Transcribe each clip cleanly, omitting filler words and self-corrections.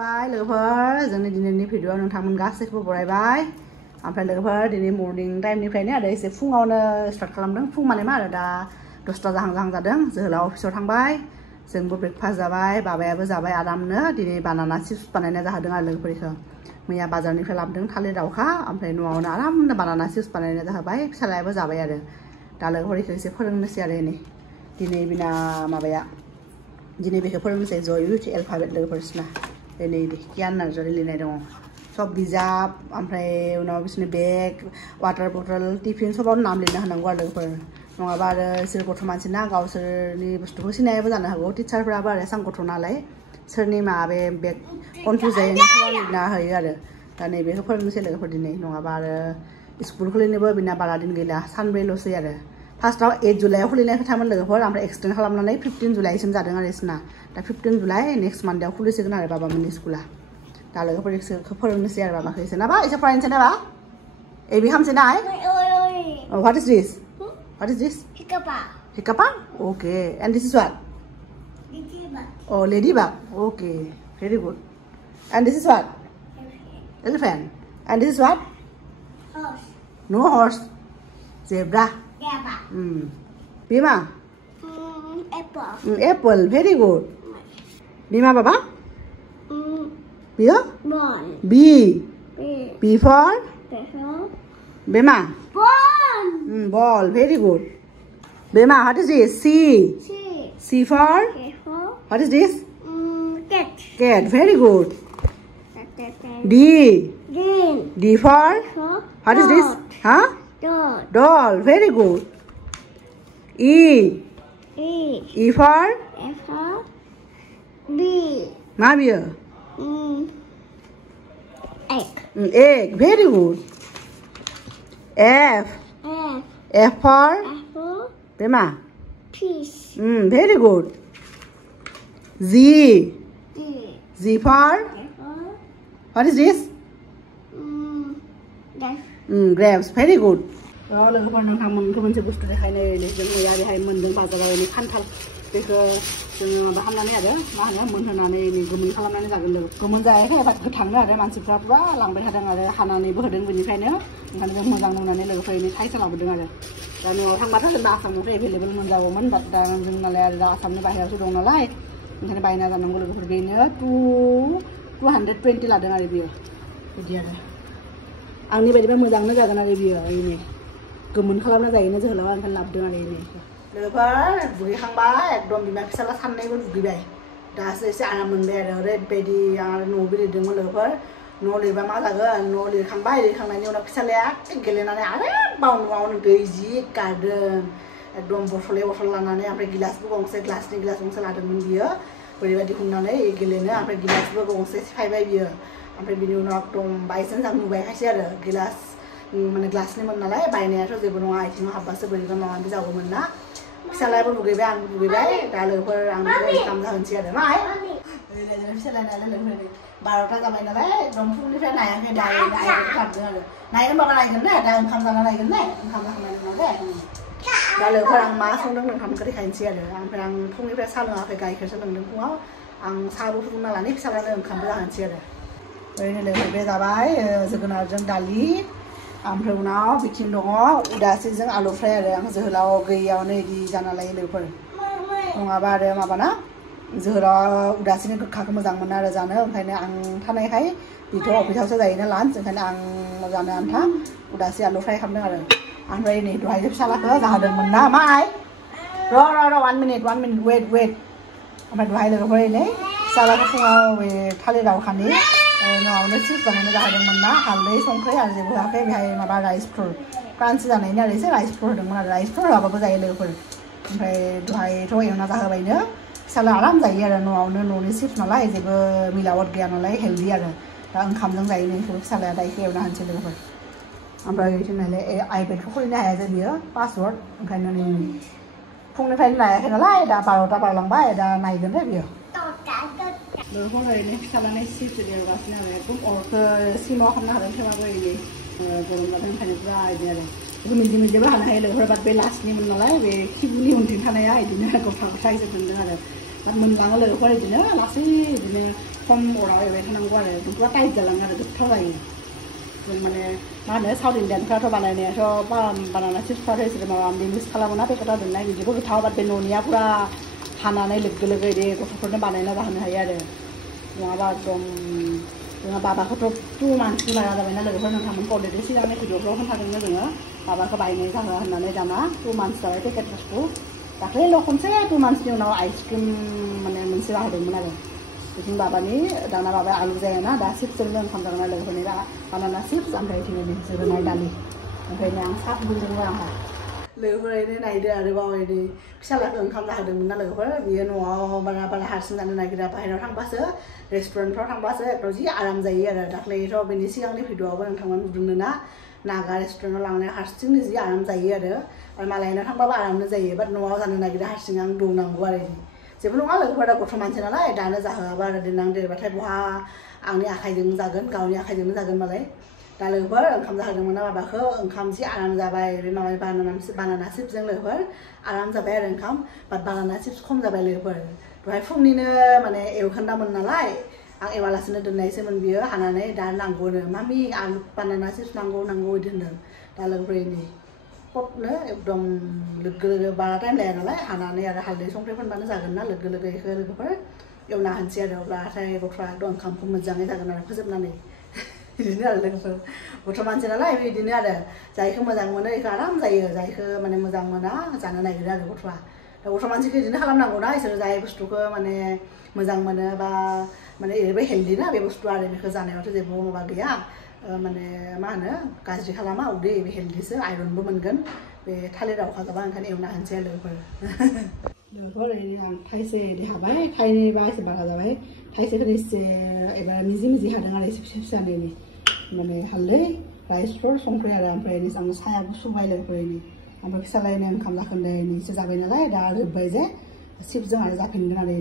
थांबाय लोगोफोर जोंनि दिनैनि भिडिअ नोंथांमोन गासैखौबो बरायबाय ओमफ्राय लोगोफोर दिनै मर्निं टाइमनिफ्रायनो आरो एसे फुङावनो स्टार्ट खालामदों फुं माने मा आरो दा 10टा जाहां जादों जोहोलाव अफिसाव थांबाय जोंबो ब्रेकफास्ट जाबाय बाबायाबो जाबाय आरामनो दिनै बानाना चिप्स बानायना जाहोदों आरो लोगोफोरखौ मैया बाजारनिफ्राय लाबोदों थालिर दाउखा ओमफ्राय न'आवनो आरामनो बानाना चिप्स बानायना जाहोबाय फिसालायाबो जाबाय आरो दा लोगोफोरखौ एसे फोरोंनोसै आरो दिनै बिना माबाया दिनै बेखौ फोरोंनोसै जय उइथ एलफाबेट लोगोफोरसिना दिनै गियान नार्जारि लिरनाय दङ सब बिजाब ओमफ्राय उनाव बिसोरनि बेग वाटार बटल टिफिन सबाव नाम लिरना होनांगौ आरो लोगोफोर नङाबा आरो बिसोर गथ' मानसिना गावसोरनि बुस्थुखौ सिनायाबो जानो हागौ टिचारफोराबो आरो एसां गथ' नालाय सोरनि मा बे बेग कनफिउज जायो लिरना होयो आरो दा नैबेखौ फोरोंनोसै लोगोफोर दिनै नङाबा आरो स्कुल खुलिनोबो बिना बारा दिन गैला सानब्रैल'सै आरो फार्स्टआव 8 जुलाइआव खुलिनाय खोथामोन लोगोफोर ओमफ्राय एक्सटेन्ड खालामनानै 15 जुलाइसिम जादों आरो इसना दा 15 जुलाइ नेक्स्ट मान्डेआव खुलिसिगोन आरो बाबामोननि स्कुला दा लोगोफोर इसोरखौ फोरोंनोसै आरो बाबाखौ एसे नाबा एसे फरायनोसै नाबा एबि खालामसै ना what is this hikapa okay and this is what oh ladybug okay very good and this is what elephant and this is what horse no horse zebra Bima apple very good Bima baba B B for Bima ball very good Bima what is this C for what is this cat very good D for what is this doll very good E for Mabia egg very good F for Bema fish very good Z for what is this grapes very good लोगोफोर नोंथांमोनखौ मोनसे बुस्थु देखायनाय जों मैया बेहाय मोनदों बाजाराव खान्थाल बेखौ जोङो माबा खालामनानै आरो मा होनो मोनहोनानै गोमोन खालामनानै जागोन लोगो गोमोन जायाखै बाट गोथांनो आरो मानसिफ्रा पुरा लांबाय थादों आरो हानानैबो होदों बेनिफ्रायनो ओंखायनो जों मोजां नुनानै लोगोफोरनि थाइसे लाबोदों आरो दा न'आव थांबाथ' जोंना आसामनिफ्राय एभेलेबल मोनजागौमोन बाट दा जों नालाय आरो दा आसामनि बाहेरायावसो दं नालाय ओंखायनो बायना जानांगौ लोगोफोर बेनो 220 लादों आरो बियो बिदि आरो आंनि बायदिबा मोजांनो जागोन आरो बियो गोमोन खालामना जायोना जोहोलावा ओंखायनो लाबोदों आरो लोगोफोर दुगैखांबाय एकदम बिमा फिसाला साननायबो दुगैबाय दासो एसे आराम मोनबाय आरो ओरैबायदि आरो न'आवबो लिरदोंमोन लोगोफोर न' लिरबा मा जागोन न' लिरखांनायनि उनाव फिसालाया गेलेनानै आरोबाव न'आवनो दै जि गारदों एकदम बथल लानानै ओमफ्राय गिलासबो गंसे ग्लासनि गिलास गंसे लादोंमोन बियो बोरैबा दिहुननानै गेलेनो ओमफ्राय गिलासबो गंसे सिफायबाय बियो ओमफ्राय बिनि उनाव एकदम बायसान्स आं नुबाय खायसे आरो गिलास माने ग्लासनिमोन नालाय बायनायाथ' जेबो नङा आथिङाव हाबबासो बोरैबा माबा माबि जागौमोन ना फिसालायाबो दुगैबाय आंबो दुगैबाय दा लोगोफोर आं ओंखाम जाहोनोसै आरो माय फिसालाया लोगोफोर 12टा जाबाय नालाय एकदम फुंनिफ्राय नायाखै दा नायबाय थादों आरो नायगोन बाबा नायगोन ने दा ओंखाम जाना नायगोन ने ओंखाम जाखांनायनि उनाव दे दा लोगोफोर आं मा संदों नोंथांमोनखौ देखायनोसै आरो ओमफ्राय आं फुंनिफ्राय साहा लोङाखै गाइखेरसो लोंदों फुङाव आं साहाबो फुदुंना लानानै फिसालानो ओंखामबो जाहोनोसै आरो ओरैनो लोगोफोर बे जाबाय जोगोनारजों दालि ओमफ्राय उनाव बिथिं दङ उदासिजों आलु फ्राय आरो आं जोहोलाव गैयावनो इदि जाना लायो लोगोफोर नङाबा आरो माबाना जोहोलाव उदासिनि गोखाखौ मोजां मोनो आरो जानो ओंखायनो आं थानायखाय बेथ' अफिसावसो जायोना लान्च ओंखायनो आं जानो आन्था उदासि आलु फ्राय खालामदों आरो ओमफ्राय नै दहाय फिसालाखौ जाहोदोंमोन ना माय र' 1 मिनिट वेट ओमफ्राय दहाय लोगोफोर नै फिसालाखौ फुङाव बे थालिर दाउखानि न'आवनो चिप्स बानायना जाहोदोंमोन ना हालदै संख्रि आरो जेबो होआखै बेहाय माबा राइस फ्लर क्रान्सि जानायनि आरो एसे राइस फ्लर होदोंमोन आरो राइस फ्लर होआबाबो जायो लोगोफोर ओमफ्राय दहायथ' एवना जाहोबायनो फिसाला आराम जायो आरो न'आवनो न'नि चिप्स नालाय जेबो मिलावट गैया नालाय हेल्दि आरो दा ओंखामजों जायो नोंखौ फिसालाया दा एसे एवना होनोसै लोगोफोर ओमफ्राय बिदिनालाय आइपेडखौ खुलिनो हाया जों बियो पासवर्ड ओंखायनो नै फुंनिफ्रायनो नायाखै नालाय दा 12टा बारलांबाय दा नायगोन दे बियो लोगोफोर ओरैनो फिसालानि चिप्स देरगासिनो आरो एकदम अरखौ सिमाव खालामनो हादों थेवबाबो ओरैनो गरम जादों ओंखायनो पुरा इदि आरो बेखौ मिन्थिबो हानो हायो लोगोफोर बाट बे लास्टनिमोन नालाय बे खिबुनि उनथिं थानाया बिदिनो गथा एसे मोनदों आरो बाट मोनलाङो लोगोफोर बिदिनो लासै बिदिनो खम अराव एवबाय थानांगौ आरो बिदिबा टाइट जालाङो आरो गोथाव जायो जों माने मा होनो साउथ इन्डियानफ्राथ' बानायनायाथ' बानाना चिप्सफ्राथ' एसे माबा मिक्स खालामोना पेकेटाव दोननाय बिदिबो गोथाव बाट बे न'निया पुरा हानानै लोगो लोगो इदि गथ'फोरनो बानायना जाहोनो हायो आरो नङाबा एकदम जोंहा बाबाखौथ' 2 months लाया जाबायना लोगोफोर नोंथांमोनखौ अलरेडि सिगांनि भिडिअफ्राव खोन्थादोंनो जोङो बाबाखौ बायनाय जाहोआ होननानै दाना 2 months जाबाय पेकेट बुस्थु दाख्लैल' खनसे 2 monthsनि उनाव आइसक्रिम माने मोनसे जाहोदोंमोन आरो बिथिं बाबानि दाना बाबाया आलु जायाना दा चिप्सजोंनो ओंखाम जागोन आरो लोगोफोरनि बानाना चिप्स ओमफ्राय बिथिं जोगोनार दालि ओमफ्रायनो आं साहा फुदुंदोंमोन आंहा लोगोफोर ओरैनो नायदो आरोबाव ओरै फिसालाखौ ओंखाम जाहोदोंमोन ना लोगोफोर बियो न'आव बारा हारसिं जानो नागिरा बाहेरायाव थांबासो रेस्टुरेन्टफ्राव थांबासो एकदम जि आराम जायो आरो दाख्लैथ' बेनि सिगांनि भिडिअआवबो नोंथांमोन नुदोंनो ना नागा रेस्टुरेन्टआव लांनाय हारसिंनो जि आराम जायो आरो मालायनाव थांबाबो आरामनो जायो बाट न'आव जानो नागिरा हारसिं आं दौनांगौ आरो जेबो नङा लोगोफोरा गथ' मानसि नालाय दानो जाहोआबा आरो देनां देरबाथाय बहा आंनि आखाइजों जागोन गावनि आखाइजोंनो जागोन मालाय दा लोगोफोर ओंखाम जाहोदोंमोन ना बाबाखौ ओंखाम जि आराम जाबाय बे माबा बानाना चिप्सजों लोगोफोर आराम जाबाय आरो ओंखाम बाट बानाना चिप्स खम जाबाय लोगोफोर दहाय फुंनिनो माने एवखोन्दामोन नालाय आं एवालासिनो दोननायसोमोन बियो हानानै दा नांगौनो मामि आलु बानाना चिप्स नांगौ बिदि होनदों दा लोगोफोर नै पटनो एकदम लोगो लोगो बारा टाइम लाया नालाय हानानै आरो हालदै संख्रि फोनबानो जागोन ना लोगो लोगो बेखौ लोगोफोर एवना होनोसै आरो अब्लाथाय गथ'आ एकदम ओंखामखौ मोजाङै जागोन आरो फोजोबनानै बिदिनो आरो लोगोफोर गथ' मानसि नालाय बिदिनो आरो जायखौ मोजां मोनो बेखौ आराम जायो जायखौ माने मोजां मोना जानो नागिरो आरो गथ'आ दा गथ' मानसिखौ बिदिनो खालामनांगौना बिसोरो जाय बुस्थुखौ माने मोजां मोनो बा माने ओरैबायदि हेल्दि ना बे बुस्थुआ आरो बेखौ जानायावथ' जेबो माबा गैया माने मा होनो गाज्रि खालामा उदै बे हेल्दिसो आइरनबो मोनगोन बे थालिर आवखा जाबा ओंखायनो एवना होनोसै आरो लोगोफोर ओरैनो आं थाइसे इदि हाबाय थाइनैबा एसे बारा जाबाय थाइसेखौ एसे एबार मिजि हादों आरो एसे फिसा फिसानि माने हालदै राइसफोर संख्रि आरो ओमफ्राय आं सायाबो सुबाय लोगोफोर ओमफ्राय फिसालायनो ओंखाम जाखोन्दैनिसो जाबाय नालाय दा जोब्बाय जे चिप्सजों आरो जाफिनगोन आरो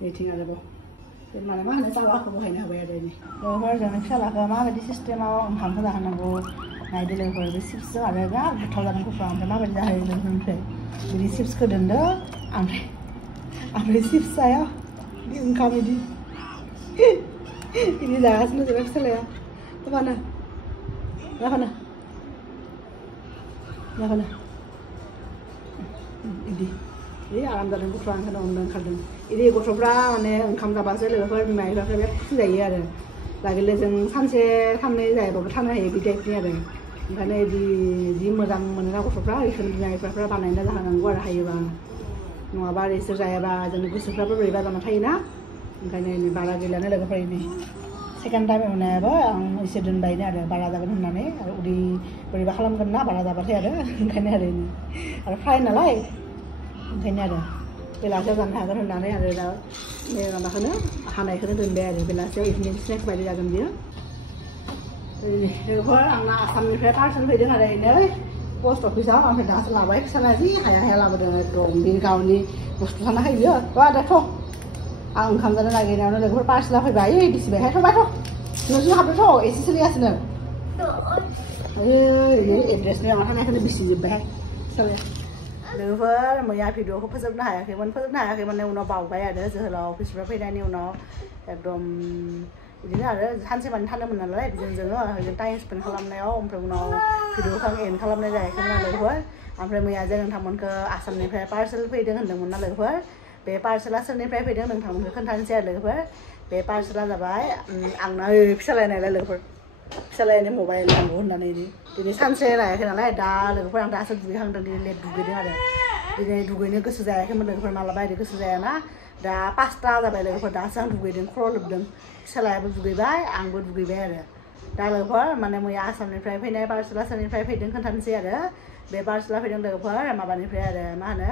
बेथिं आरोबाव माने मा होनो जालाखौ बहायनो हाबाय आरो लोगोफोर जोंनि फिसालाखौ माबायदि सिस्टेमाव ओंखामखौ जाहोनांगौ नायदो लोगोफोर बे चिप्सजों आरो बिराद गोथाव जादों गथ'आ ओमफ्राय माबायदि जाहोयो लोगोफोरनिफ्राय बिदि चिप्सखौ दोनदो ओमफ्राय चिप्स जाया ओंखाम बिदि जागासिनो जोबोद फिसालाया लाफानो बिदि आराम जादों गथ'आ ओंखायनो ओंखारदों बिदि गथ'फ्रा माने ओंखाम जाबासो लोगोफोर बिमा बिफाफ्रा बिराद खुसि जायो आरो लागोले जों सानसे साननै जायाबाबो थानो हायो बिदि टाइपनि आरो ओंखायनो जि मोजां मोनोना गथ'फ्रा बेखौनो बिमा बिफाफ्रा बानायना जाहोनांगौ आरो हायोबा नङाबा आरो इसोर जायाबा जोंनि गोसोफ्राबो बोरैबा जाना थायोना ओंखायनो बारा गैलानो लोगोफोर सेकेन्ड टाइम एवनायाबो आं एसे दोनबायनो आरो बारा जागोन होननानै आरो उदै बोरैबा खालामगोन ना बारा जाबाथाय आरो ओंखायनो आरो फ्राय नालाय ओंखायनो आरो बेलासियाव जानो हागोन होननानै आरो दा माबाखौनो हानायखौनो दोनबाय आरो बेलासियाव इभिनिं स्नेक्स बायदि जागोन बियो लोगोफोर आंना आसामनिफ्राय पार्सेल फैदों आरो पस्ट अफिसाव ओमफ्राय दासो लाबाय फिसाला जि हाया लाबोदों एकदम बे गावनि बुस्थु थानो हायो बियो दाथ' आं ओंखाम जानो नागिरनायावनो लोगोफोर पार्सेला फैबाय बिसिबायहाय नोंसोर हाबदोंथ' एसे सोलिगासिनो एड्रेसनि माबा थानायखौनो बिसिजोब्बायहाय फिसालाया लोगोफोर मैया भिडिअखौ फोजोबनो हायाखैमोन माने उनाव बावबाय आरो जोहोलाव अफिसनिफ्राय फैनायनि उनाव एकदम बिदिनो आरो सानसे माने थानोमोन नालाय जोङो टाइम स्पेन्ड खालामनायाव ओमफ्राय उनाव भिडिअखौ आं एन्ड खालामनाय जायाखैमोन ना लोगोफोर ओमफ्राय मैया जे नोंथांमोनखौ आसामनिफ्राय पार्सेल फैदों होनदोंमोन ना लोगोफोर बे पार्सेला सोरनिफ्राय फैदों नोंथांमोनखौ खोन्थानोसै आरो लोगोफोर बे पार्सेला जाबाय आंना फिसालाया नायलाय लोगोफोर फिसालायानो मबाइल नांगौ होननानै दिनै सानसे लायाखै नालाय दा लोगोफोर आं दासो दुगैहांदों दिनै लेट दुगैदों आरो दिनै दुगैनो गोसो जायाखैमोन लोगोफोर मालाबा बिदि गोसो जायाना दा 5टा जाबाय लोगोफोर दासो आं दुगैदों खर' लोबदों फिसालायाबो दुगैबाय आंबो दुगैबाय आरो दा लोगोफोर माने मैया आसामनिफ्राय फैनाय पार्सेला सोरनिफ्राय फैदों खोन्थानोसै आरो बे पार्सेला फैदों लोगोफोर माबानिफ्राय आरो मा होनो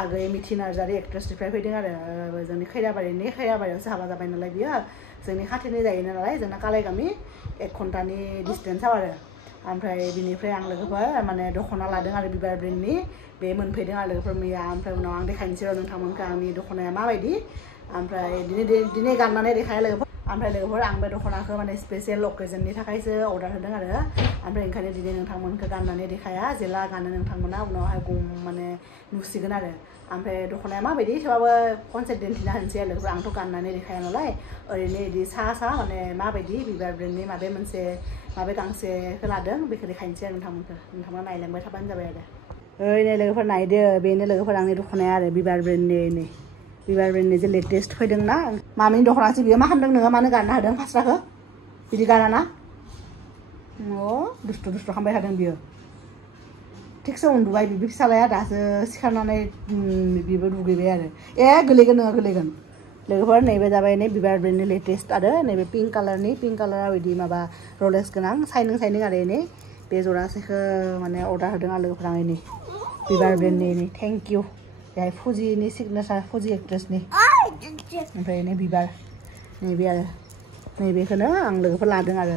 आगै मिथि नार्जारि एक्ट्रेसनिफ्राय फैदों आरो जोंनि खैराबारियावसो हाबा जाबाय नालाय बियो जोंनि खाथिनि जायो नालाय जोंना कालाइगामि 1 घन्टानि डिस्टेन्सआव आरो ओमफ्राय बिनिफ्राय आं लोगोफोर माने दख'ना लादों आरो बिबार ब्रेन्डनि बे मोनफैदों आरो लोगोफोर मैया ओमफ्राय उनाव आं देखायनोसै आरो नोंथांमोनखौ आंनि दख'नाया माबायदि ओमफ्राय दिनै गाननानै देखाया लोगोफोर ओमफ्राय लोगोफोर आं बे दख'नाखौ माने स्पेसियेल अकेजननि थाखायसो अर्डार होदों आरो ओमफ्राय ओंखायनो दिनै नोंथांमोनखौ गाननानै देखाया जेला गानो नोंथांमोना उनावहाय माने नुसिगोन आरो ओमफ्राय दख'नाया माबायदि थेवबाबो कनसेप्ट दिन्थिना होनोसै आरो लोगोफोर आंथ' गाननानै देखाया नालाय ओरैनो बिदि सा माने माबायदि बिबार ब्रेन्डनि माबे गांसेखौ लादों बेखौ देखायनोसै आरो नोंथांमोना नायलांबाय थाबानो जाबाय आरो ओरैनो लोगोफोर नायदो बेनो लोगोफोर आंनि दख'नाया आरो बिबार ब्रेन्डनि जे लेटेस्ट फैदों ना मामिनि दख'नासो बियो मा खालामदों नोङो मानो गाननो हादों फास्राखौ बिदि गानाना दुस्थु खालामबाय थादों बियो थिगसे उन्दुबाय बिबो फिसालाया दासो सिखारनानै बिबो दुगैबाय आरो गोलैगोन नोङो गोलैगोन लोगोफोर नैबे जाबाय बिबार ब्रेन्डनि लेटेस्ट आरो नैबे पिंक कालाराव बिदि माबा रलेक्स गोनां साइनिं आरो इनि बे जरासेखौ माने अर्डार होदों आरो लोगोफोर आं इनि बिबार ब्रेन्डनि थेंक इउ बेहाय फुजिनि सिगनेसार फुजि एक्ट्रेसनि ओमफ्राय बिबार नैबे आरो नैबेखौनो आं लोगोफोर लादों आरो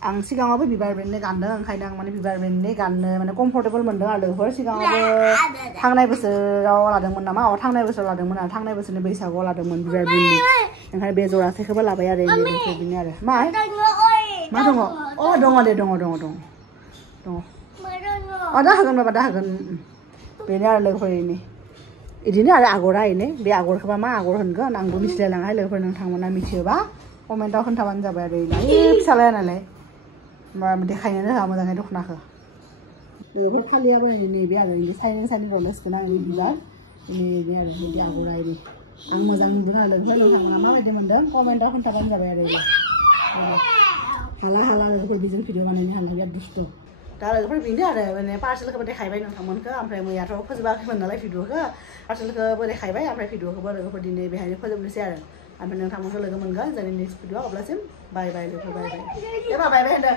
आं सिगाङावबो बिबार ब्रेन्डनि गानदों ओंखायनो आं माने बिबार ब्रेन्डनि गाननो माने कम्फर्टेबल मोनदों आरो लोगोफोर सिगाङावबो थांनाय बोसोराव लादोंमोन नामा थांनाय बोसोराव लादोंमोन आरो थांनाय बोसोरनि बैसागुआव लादोंमोन बिबार ब्रेन्डनि ओंखायनो बे जरासेखौबो लाबाय आरो बिदिनो आरो मा दङ दङ दा होगोन बेनो आरो लोगोफोर बिदिनो आरो आगरा बे आगरखौबा मा आगर होनगोन आंबो मिथिलायलाङाहाय लोगोफोर नोंथांमोना मिथियोबा कमेन्टआव खोन्थाबानो जाबाय आरो फिसालाया नालाय देखायनोनो होआ मोजाङै दख'नाखौ लोगोफोर फालियाबो नैबे आरो साइनिं रलेक्स गोनां बिबार बेनो आरो बिदि आगरा आं मोजां नुदों आरो लोगोफोर नोंथांमोना माबायदि मोन्दों कमेन्टआव खोन्थाबानो जाबाय आरो हाला लोगोफोर बेजों भिडिअ बानायनो हाला बिराद दुस्थ' दा लोगोफोर बेनो आरो माने पार्सेलखौबो देखायबाय नोंथांमोनखौ ओमफ्राय मैयाथ' फोजोबाखैमोन नालाय भिडिअखौ पार्सेलखौबो देखायबाय ओमफ्राय भिडिअखौबो लोगोफोर दिनै बेहायनो फोजोबनोसै आरो ओमफ्राय नोंथांमोनखौ लोगो मोनगोन जोंनि नेक्स्ट भिडिअ अब्लासिम बाय लोगोफोर बाय होनदो